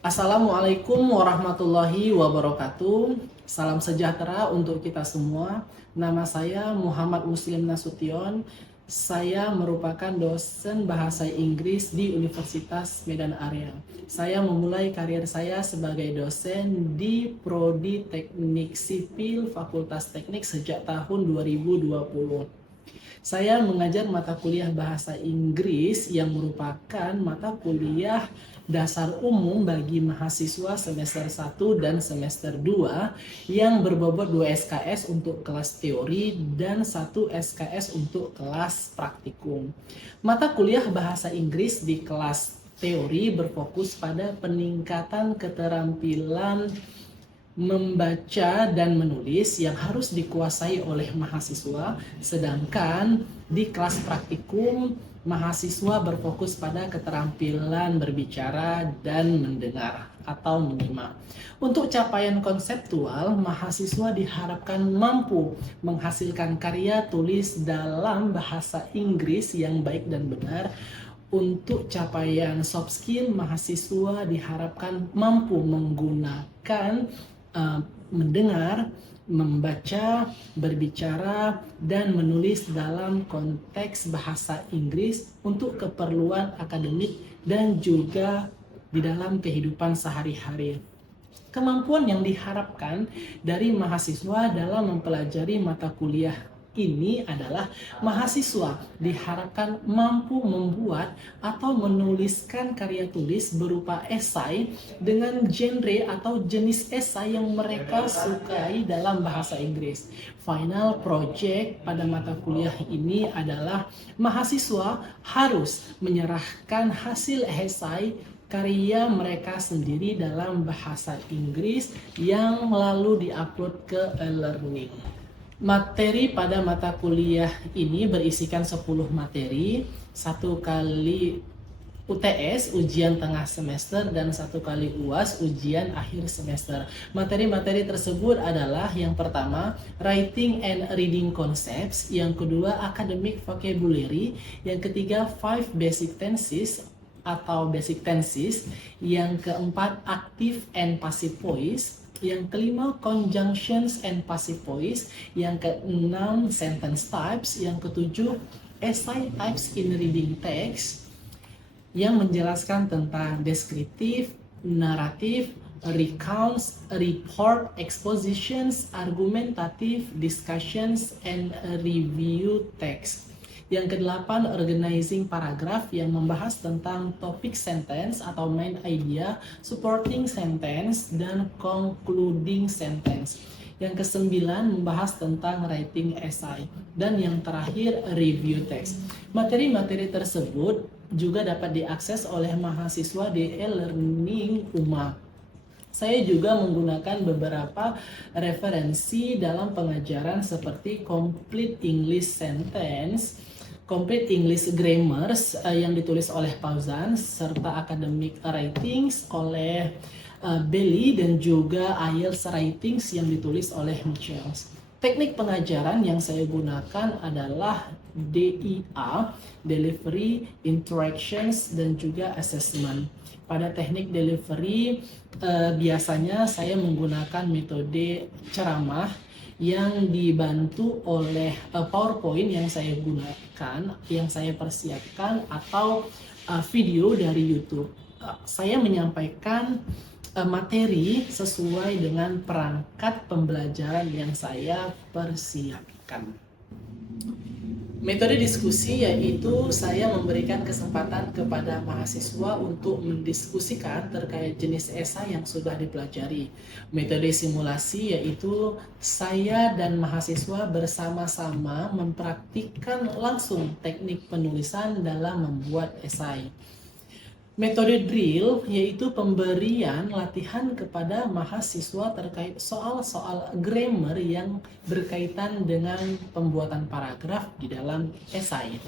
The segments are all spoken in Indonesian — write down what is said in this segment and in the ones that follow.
Assalamualaikum warahmatullahi wabarakatuh. Salam sejahtera untuk kita semua. Nama saya Muhammad Muslim Nasution. Saya merupakan dosen bahasa Inggris di Universitas Medan Area. Saya memulai karir saya sebagai dosen di Prodi Teknik Sipil Fakultas Teknik sejak tahun 2020. Saya mengajar mata kuliah bahasa Inggris yang merupakan mata kuliah dasar umum bagi mahasiswa semester 1 dan semester 2 yang berbobot 2 SKS untuk kelas teori dan 1 SKS untuk kelas praktikum. Mata kuliah bahasa Inggris di kelas teori berfokus pada peningkatan keterampilan membaca dan menulis yang harus dikuasai oleh mahasiswa, sedangkan di kelas praktikum mahasiswa berfokus pada keterampilan berbicara dan mendengar atau menyimak. Untuk capaian konseptual, mahasiswa diharapkan mampu menghasilkan karya tulis dalam bahasa Inggris yang baik dan benar. Untuk capaian soft skill, mahasiswa diharapkan mampu menggunakan mendengar, membaca, berbicara, dan menulis dalam konteks bahasa Inggris untuk keperluan akademik dan juga di dalam kehidupan sehari-hari. Kemampuan yang diharapkan dari mahasiswa dalam mempelajari mata kuliah ini adalah mahasiswa diharapkan mampu membuat atau menuliskan karya tulis berupa esai dengan genre atau jenis esai yang mereka sukai dalam bahasa Inggris. Final project pada mata kuliah ini adalah mahasiswa harus menyerahkan hasil esai karya mereka sendiri dalam bahasa Inggris yang lalu diupload ke e-learning. Materi pada mata kuliah ini berisikan 10 materi, 1 kali UTS, ujian tengah semester, dan 1 kali UAS, ujian akhir semester. Materi-materi tersebut adalah yang pertama, writing and reading concepts, yang kedua, academic vocabulary, yang ketiga, 5 basic tenses atau basic tenses, yang keempat, active and passive voice, yang kelima conjunctions and passive voice, yang keenam sentence types, yang ketujuh essay types in reading text, yang menjelaskan tentang deskriptif, naratif, recounts, report, expositions, argumentative, discussions, and review text. Yang kedelapan, organizing paragraph yang membahas tentang topik sentence atau main idea, supporting sentence, dan concluding sentence. Yang kesembilan, membahas tentang writing essay. Dan yang terakhir, review text. Materi-materi tersebut juga dapat diakses oleh mahasiswa di e-learning UMA. Saya juga menggunakan beberapa referensi dalam pengajaran seperti Complete English Sentence, Complete English Grammars yang ditulis oleh Pauzan, serta Academic Writings oleh Bailey, dan juga IELTS Writings yang ditulis oleh Michels. Teknik pengajaran yang saya gunakan adalah DIA, Delivery, Interactions, dan juga Assessment. Pada teknik delivery, biasanya saya menggunakan metode ceramah yang dibantu oleh PowerPoint yang saya gunakan, yang saya persiapkan, atau video dari YouTube. Saya menyampaikan materi sesuai dengan perangkat pembelajaran yang saya persiapkan. Metode diskusi yaitu saya memberikan kesempatan kepada mahasiswa untuk mendiskusikan terkait jenis esai yang sudah dipelajari. Metode simulasi yaitu saya dan mahasiswa bersama-sama mempraktikkan langsung teknik penulisan dalam membuat esai. Metode drill yaitu pemberian latihan kepada mahasiswa terkait soal-soal grammar yang berkaitan dengan pembuatan paragraf di dalam esai.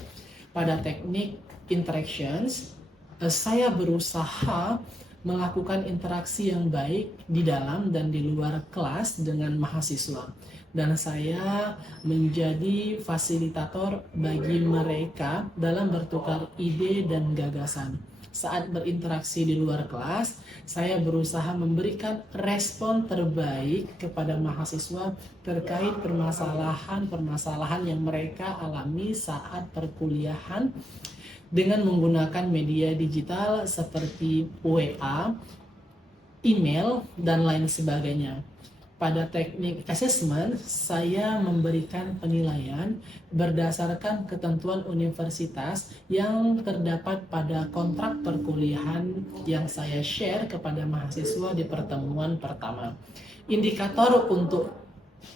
Pada teknik interactions, saya berusaha melakukan interaksi yang baik di dalam dan di luar kelas dengan mahasiswa. Dan saya menjadi fasilitator bagi mereka dalam bertukar ide dan gagasan. saat berinteraksi di luar kelas, saya berusaha memberikan respon terbaik kepada mahasiswa terkait permasalahan-permasalahan yang mereka alami saat perkuliahan dengan menggunakan media digital seperti WA, email, dan lain sebagainya. Pada teknik assessment, saya memberikan penilaian berdasarkan ketentuan universitas yang terdapat pada kontrak perkuliahan yang saya share kepada mahasiswa di pertemuan pertama. Indikator untuk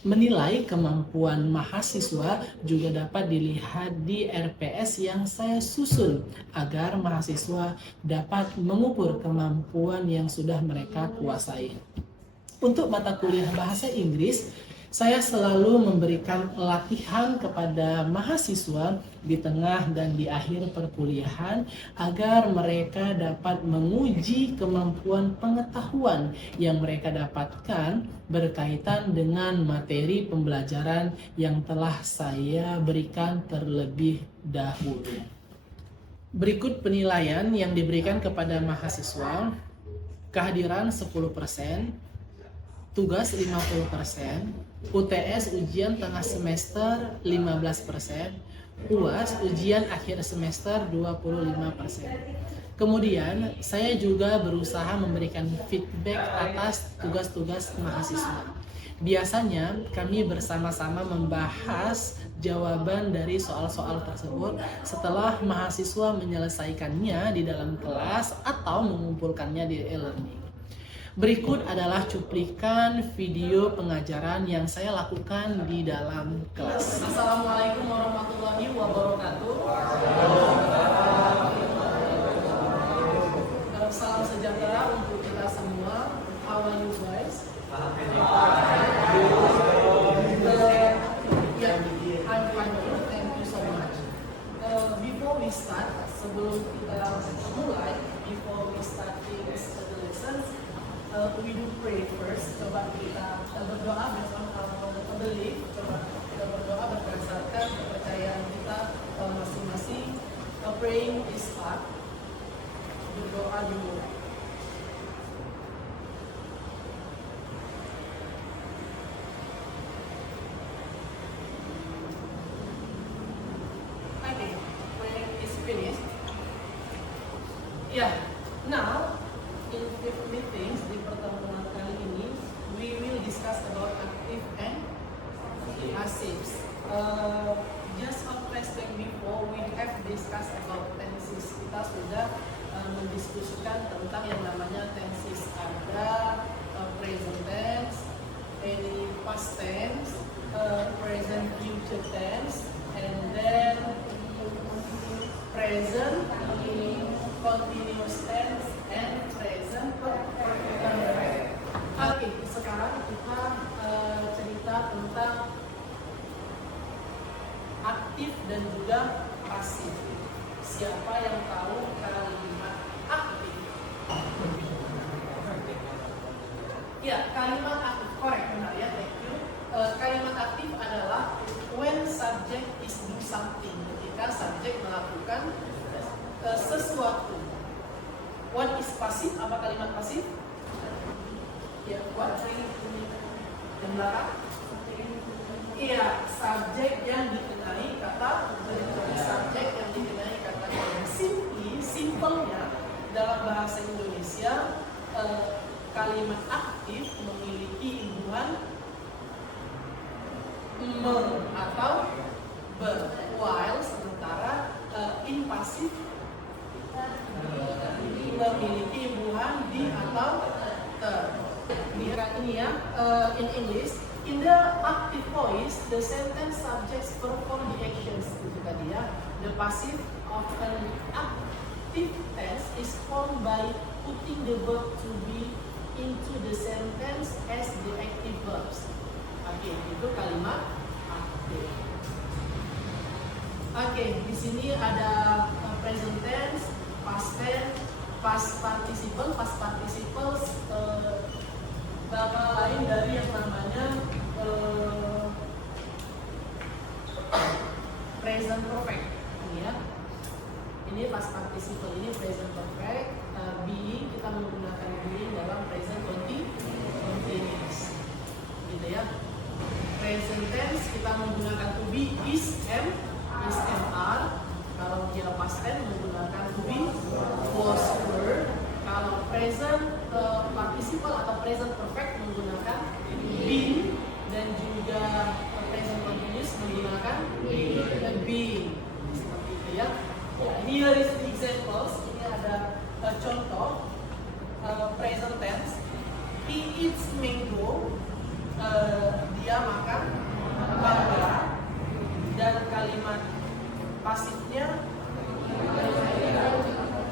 menilai kemampuan mahasiswa juga dapat dilihat di RPS yang saya susun agar mahasiswa dapat mengukur kemampuan yang sudah mereka kuasai. Untuk mata kuliah bahasa Inggris, saya selalu memberikan latihan kepada mahasiswa di tengah dan di akhir perkuliahan agar mereka dapat menguji kemampuan pengetahuan yang mereka dapatkan berkaitan dengan materi pembelajaran yang telah saya berikan terlebih dahulu. Berikut penilaian yang diberikan kepada mahasiswa: kehadiran 10%, tugas 50%, UTS ujian tengah semester 15%, UAS ujian akhir semester 25%. Kemudian saya juga berusaha memberikan feedback atas tugas-tugas mahasiswa. Biasanya kami bersama-sama membahas jawaban dari soal-soal tersebut setelah mahasiswa menyelesaikannya di dalam kelas atau mengumpulkannya di e-learning. Berikut adalah cuplikan video pengajaran yang saya lakukan di dalam kelas. Assalamualaikum warahmatullahi wabarakatuh. Salam sejahtera untuk kita semua. How are you guys? I'm fine. Thank you so much. Before we start, sebelum kita mulai, before we start this lesson, we do pray first. Coba kita berdoa bersama belief. Coba kita berdoa berdasarkan kepercayaan kita masing-masing. Praying is hard. Berdoa dulu. Okay, praying is finished. Yeah, now in 5 meetings di pertemuan kali ini, we will discuss about active and passives. Just a flashback before, we have discussed about tenses. Kita sudah mendiskusikan tentang yang namanya tenses. Ada present tense, any past tense, present future tense, and then present continuous tense and present perfect. Oke, sekarang kita cerita tentang aktif dan juga pasif. Siapa yang tahu kalimat aktif? Ya, kalimat aktif, korek, benar ya, thank you. Kalimat aktif adalah when subject is do something, ketika subjek melakukan sesuatu. What is pasif? Apa kalimat pasif? Ya, what? Yang belakang? Iya, subjek yang dikenai kata, subjek yang dikenai kata. Simpelnya dalam bahasa Indonesia, kalimat aktif memiliki imbuhan atau ber, while sementara impasif memiliki imbuhan di atau ter. Lihat ini ya, in English, in the active voice, the sentence subjects perform the actions. Itu tadi ya. The passive of an active tense is formed by putting the verb to be into the sentence as the active verbs. Oke, itu kalimat aktif. Oke, di sini ada present tense, past tense, past participle. Past participle nama lain dari yang namanya present perfect. Ini ya. In Ini past participle, ini present perfect. Being kita menggunakan being dalam present continuous, gitu ya. Present tense kita menggunakan to be is mr. Kalau dia past tense menggunakan to be was were. Kalau present participle atau present perfect menggunakan been, dan juga present continuous menggunakan being. Seperti itu ya. Here is the examples. Ini ada contoh present tense. He eats mango. Dia makan mangga. Dan kalimat pasifnya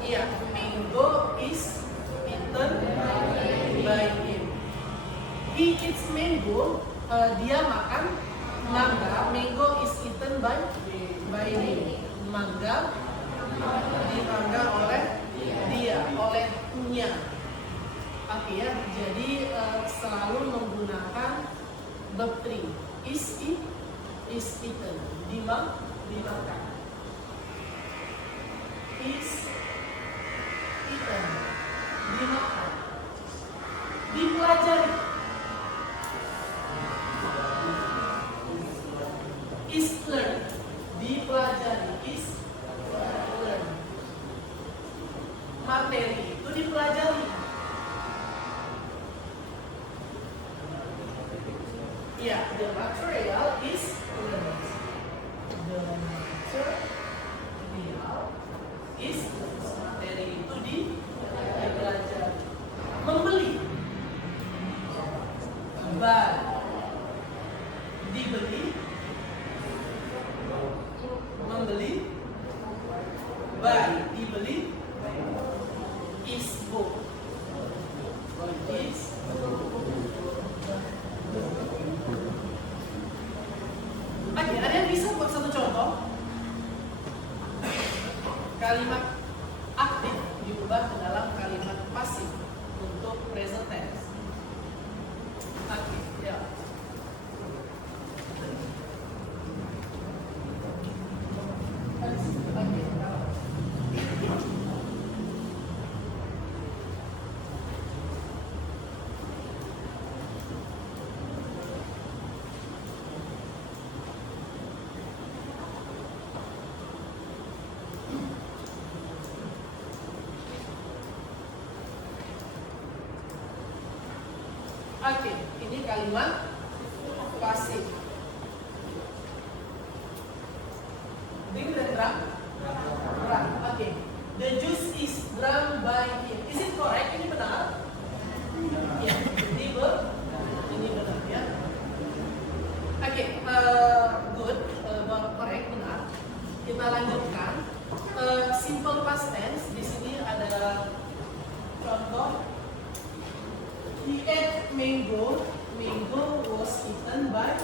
iya, mango is eaten by him. He eats mango. Dia makan mangga. Mango is eaten by him. Mangga dimangga oleh dia, olehnya. Oke ya, jadi selalu menggunakan verb 3. Is eaten, dimakan. Is eaten, dimakan. Dipelajari. Is learned, dipelajari. Is learned. Materi itu dipelajari. Ya, the material is learned. The material is materi itu dipelajari. Membeli. Buy. Dibeli. Membeli. Buy. Dibeli. Is book. Is Oke, ada yang bisa buat satu contoh? Kalimat aktif diubah ke dalam kalimat pasif untuk present tense. Oke, ya. Oke, ini kalimat pasif. Drink dan drunk? Drunk. Oke. The juice is drunk by him. Is it correct? Ini benar? Ya, ini benar ya. Oke, good. Correct, benar. Kita lanjutkan. Simple past tense. Di sini ada contoh. He ate mango. Mango was eaten by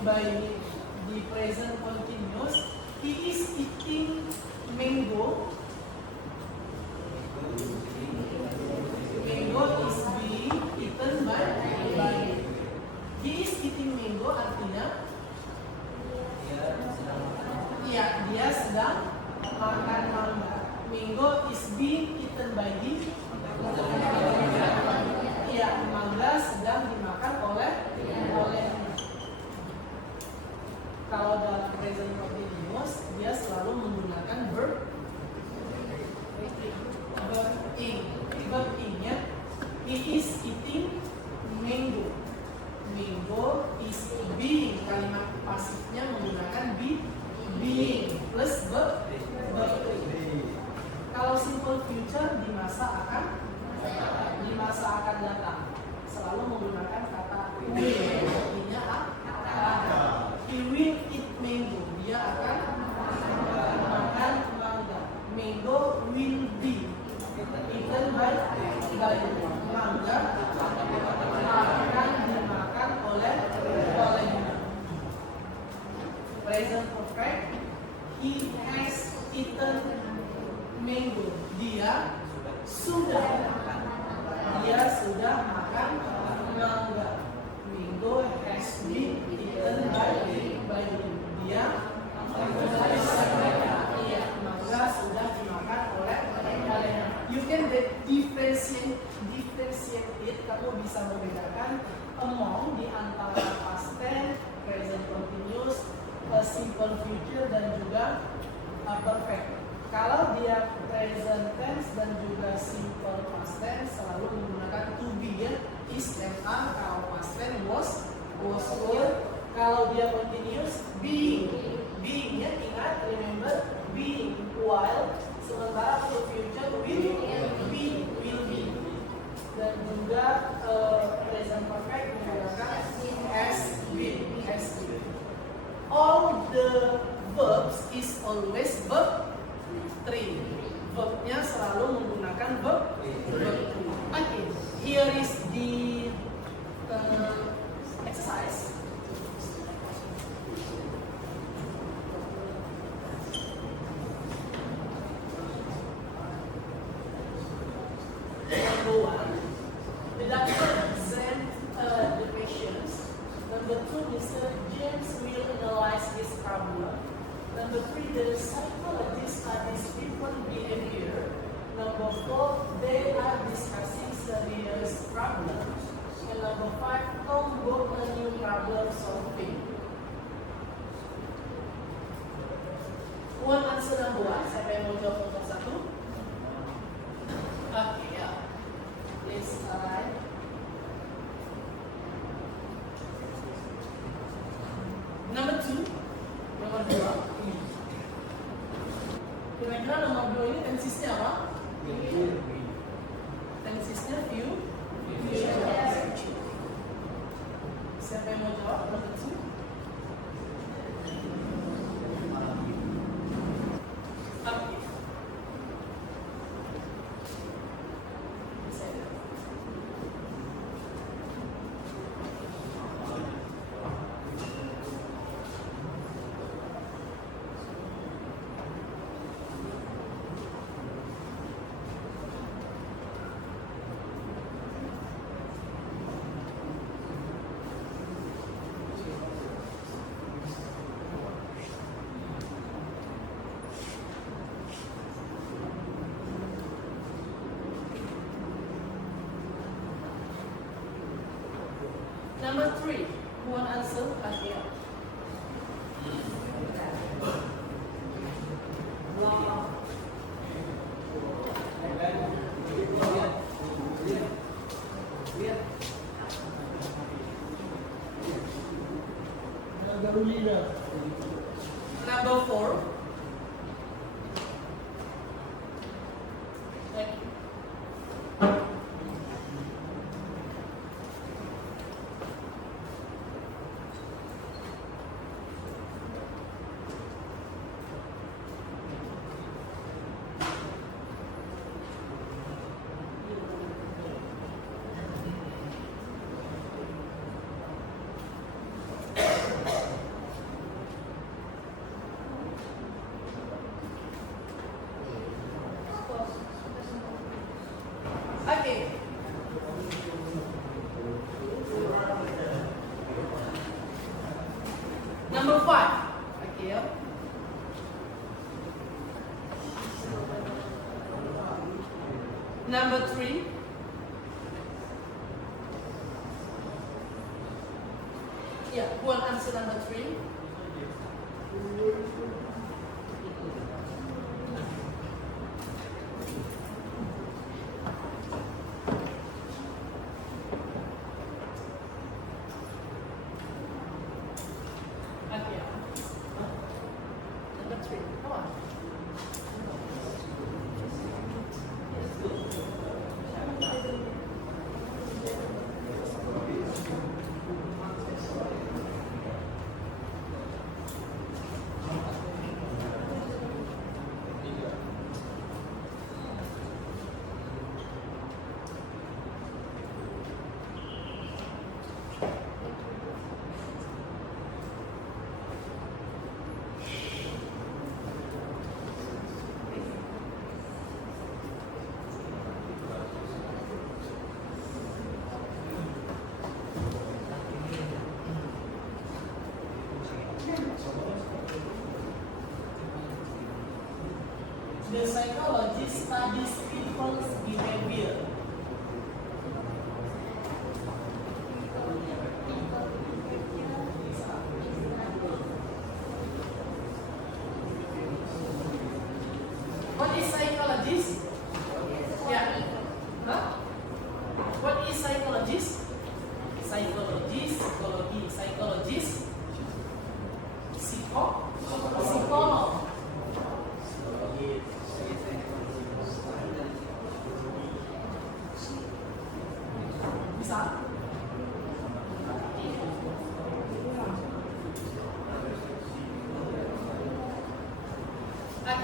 the present continuous. He is eating mango. Mango is being eaten by he is eating mango artinya ya, dia sedang makan mangga. Mango is being eaten by him. Ya, mangga sedang dimakan olehnya. Kalau dalam present continuous dia selalu menggunakan verb ing-nya. He is eating mango. Mango is being, kalimat pasifnya menggunakan being plus verb. Kalau simple future di masa akan datang selalu menggunakan kata will. Artinya he will eat mango. Dia akan makan mangga. Mango will be eaten by mangga akan dimakan olehnya. Present perfect. He has eaten mango. Dia sudah makan mangga. Mango has been eaten by him. Dia mangga sudah dimakan when they differentiate it, kamu bisa membedakan among di antara past tense, present continuous, simple future dan juga perfect. Kalau dia present tense dan juga simple past tense selalu menggunakan to be ya, is and are. Kalau past tense was were. Kalau dia continuous being ya, ingat, remember being, while. Sementara untuk future will be. Dan juga present perfect menggunakan has been. All the verbs is always verb 3. Verbnya selalu menggunakan verb 3. Okay, here is the exercise. Number 1, the doctor examined the patients. Number 2, Mr. James will analyze this problem. Number 3, the psychologist studies people behavior. Number 4, they are discussing serious problems. And number 5, Tom bought a new problem solving. One answer number 1. Siapa yang mau jawab nomor 1? Okay, ya. Please alright. Number 2. Nomor 2. Kira-kira nomor 2 ini tensisnya apa? Tensisnya future. Siapa yang mau jawab? Nomor 2. Number 3, who want answer? Akhir. Number 4. Thank you. Okay. Number 5. Okay. Number 3. Yeah, who want answer number 3?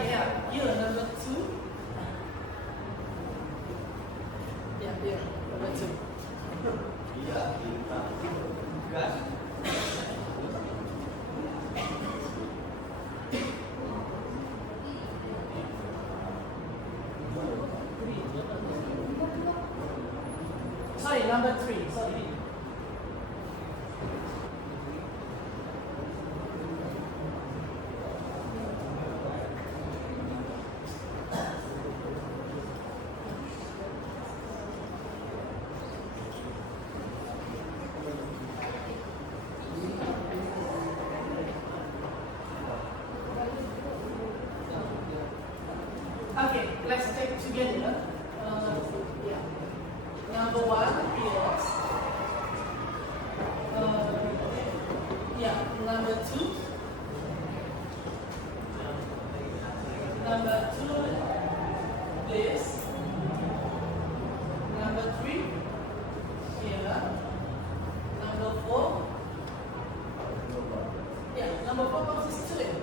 Yeah, here number 2. Yeah, here number 2. Sorry, number 3. Sorry. Okay, let's check together. Yeah. Number 1 is yeah. Number 2. Number 2 is number 3 here. Number 4. Yeah, number 4 consists to it.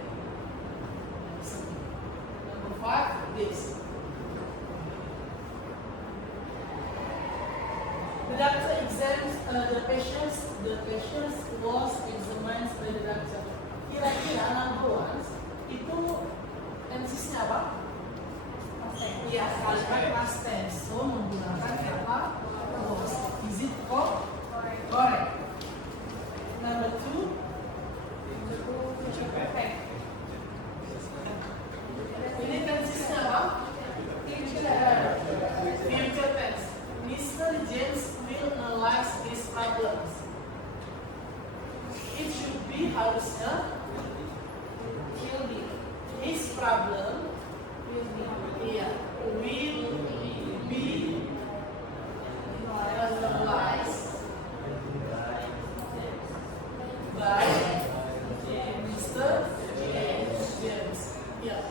Number 5 this. The doctor examines the patients was examined by the doctor. Kira-kira number 1 itu tensisnya apa? Iya, kalimat past tense. So menggunakan kata was. Is it correct? Number 2. Ini tensisnya apa? Future tense. Mr. James will analyze these problems. It should be harusnya will be. His problem will be analyzed by Mr. James. Yeah.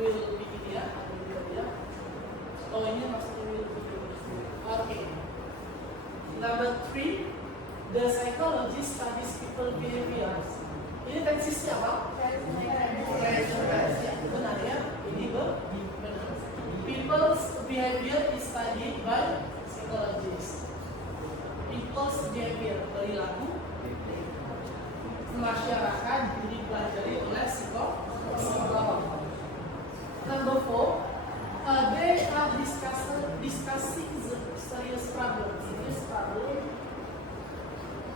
Will be dia. Oh, ini maksudnya will be. Okay. Number 3, the psychologist studies people behaviors. Ini tensisnya apa? Benar ya? Ini benar. People's behavior is studied by psychologists. People's behavior, perilaku masyarakat dipelajari oleh psikolog. Number 4, they are discussing the serious problems. Serious problems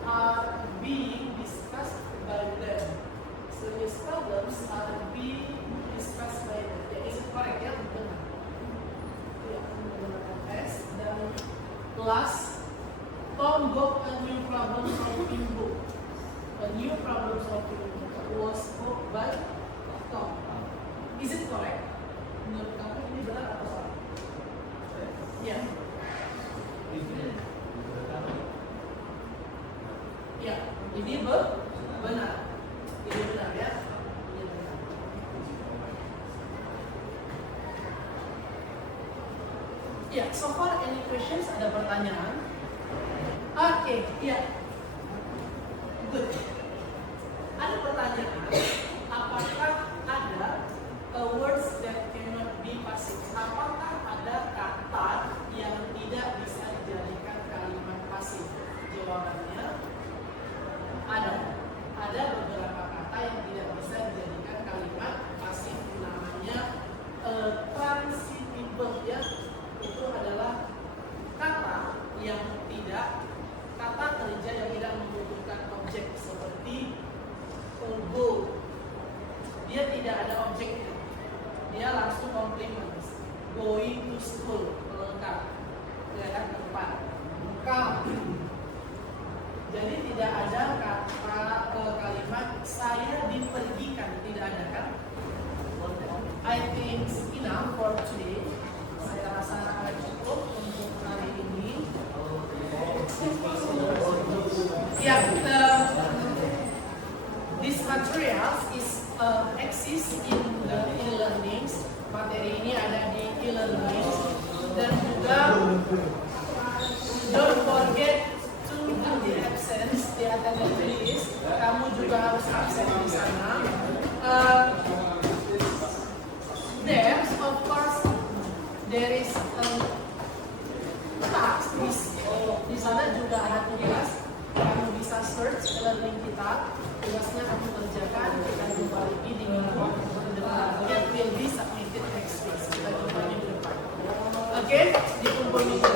are being discussed by them. Serious problems are being discussed by them. Ya, is it correct ya? Benar. Ya, menggunakan S dan last, Tom got a new problem solving book. A new problem solving book was booked by Tom. Is it correct? Menurut kamu ini benar atau salah? Ya. Ya, ini benar. Ini benar ya. Ini benar. Ya, so far any questions? Ada pertanyaan? Oke, ya. Good. Ada pertanyaan, apakah ada words that cannot be passive? Apakah ada kata yang tidak bisa dijadikan kalimat pasif? Jawabannya ada. Ada beberapa kata yang tidak bisa dijadikan kalimat pasif. Namanya transitive ya. Itu adalah kata yang tidak, kata kerja yang tidak membutuhkan objek seperti go. Dia tidak ada objeknya. Dia langsung complements. Going to school, pelengkap. Kelihatan ke depan. Come. Jadi tidak ada kata kalimat saya dipergikan, tidak ada kan? I think enough for today. Saya rasa cukup untuk hari ini. Ya, this materials is exist in the e-learnings. Materi ini ada di e-learnings dan juga don't forget to do the absence di attendance list. Kamu juga harus absen di sana. there is task. Di sana juga ada tugas. Kamu bisa search learning kita. Tugasnya kamu kerjakan. Kita jumpa lagi di minggu depan. It will be submitted next week. Kita jumpa minggu depan. Oke, dikumpul minggu